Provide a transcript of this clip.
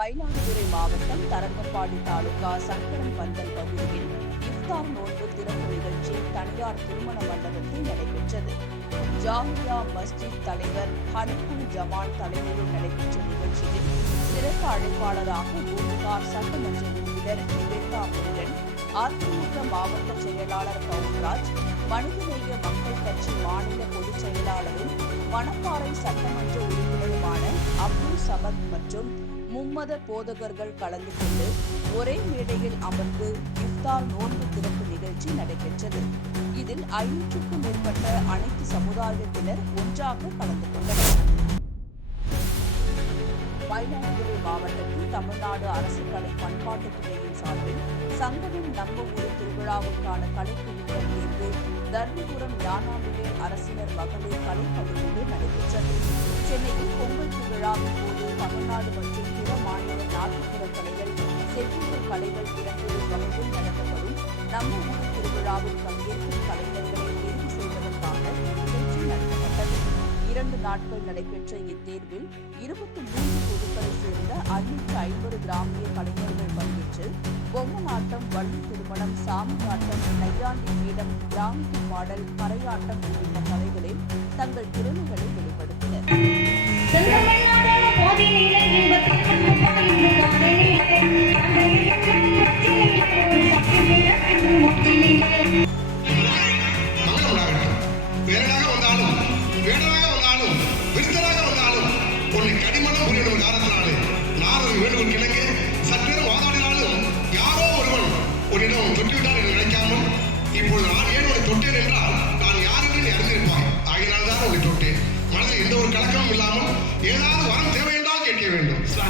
மயிலாடுதுறை மாவட்டம் தரங்கம்பாடி தாலுகா சங்கரன் பந்தல் பகுதியில் இஃப்தார் நோன்பு திறப்பு நிகழ்ச்சி தனியார் திருமண மண்டபத்தில் நடைபெற்றது. ஜாமியா மஸ்ஜித் தலைவர் ஹனிபுல் ஜமான் தலைமையில் நடைபெற்ற நிகழ்ச்சியில் சிறப்பு அழைப்பாளராக பூமிகார் சட்டமன்ற உறுப்பினர் நிவேதா முருகன் அதிமுக மாவட்ட செயலாளர் பவுன்ராஜ் மனிதநேய மக்கள் கட்சி மாநில பொதுச் செயலாளரும் மணப்பாறை சட்டமன்ற உறுப்பினருமான அப்துல் சமத் மற்றும் மும்மத போதகர்கள் கலந்து கொண்டு ஒரே மேடையில் அமர்ந்து இஃப்தார் நோன்பு திறப்பு நிகழ்ச்சி நடைபெற்றது. இதில் ஐநூற்றுக்கும் மேற்பட்ட அனைத்து சமுதாயத்தினர் ஒன்றாக கலந்து கொண்டனர். மயிலாடுதுறை மாவட்டத்தில் தமிழ்நாடு அரசு கலை பண்பாட்டுத் துறையின் சார்பில் சங்கவின் நம்ம ஊர் திருவிழாவுக்கான கலைக்குழுக்கள் தேர்வு தர்மபுரம் யானாமிலே அரசினர் மகளிர் கலைக்கல்லூரியில் நடைபெற்றது. சென்னையில் பொங்கல் திருவிழாவின் போது தமிழ்நாடு மற்றும் பிற மாநில நாட்டுப்புற கலைகள் செவ்வியல் கலைகள் இடம்பெறும் வகையில் நடத்தப்படும் நம்ம ஊர் திருவிழாவில் பங்கேற்கும் கலைஞர்களை தேர்வு செய்வதற்காக நிகழ்ச்சி நடத்தப்பட்டது இரண்டு நாட்கள் நடைபெற்ற இத்தேர்வில் இருபத்தி மூன்று குழுக்களை சேர்ந்த ஐநூற்று ஐம்பது கிராமிய கலைஞர்கள் பங்கேற்று பொம்மலாட்டம் வள்ளி திருமணம் சாமியாட்டம் நையாண்டி மேடம் கிராமிய பாடல் கரையாட்டம் உள்ளிட்ட கலைகளில் தங்கள் திறமைகளை வெளிப்படுத்தினர் சூரியனோட காரணத்தினாலே நாரது வேடுவன் கிழக்கு சற்றேரும் வாதாடினாலும் யாரோ ஒருவன் உன்னிடம் தொட்டுவிட்டான் என்று நான் ஏன் தொட்டேன் என்றால் நான் யார் என்று நீ அறிந்திருப்பாய். ஆகினால் தொட்டேன். மனதில் எந்த ஒரு கலக்கமும் இல்லாமல் ஏதாவது வரம் தேவை என்றால் கேட்க வேண்டும்.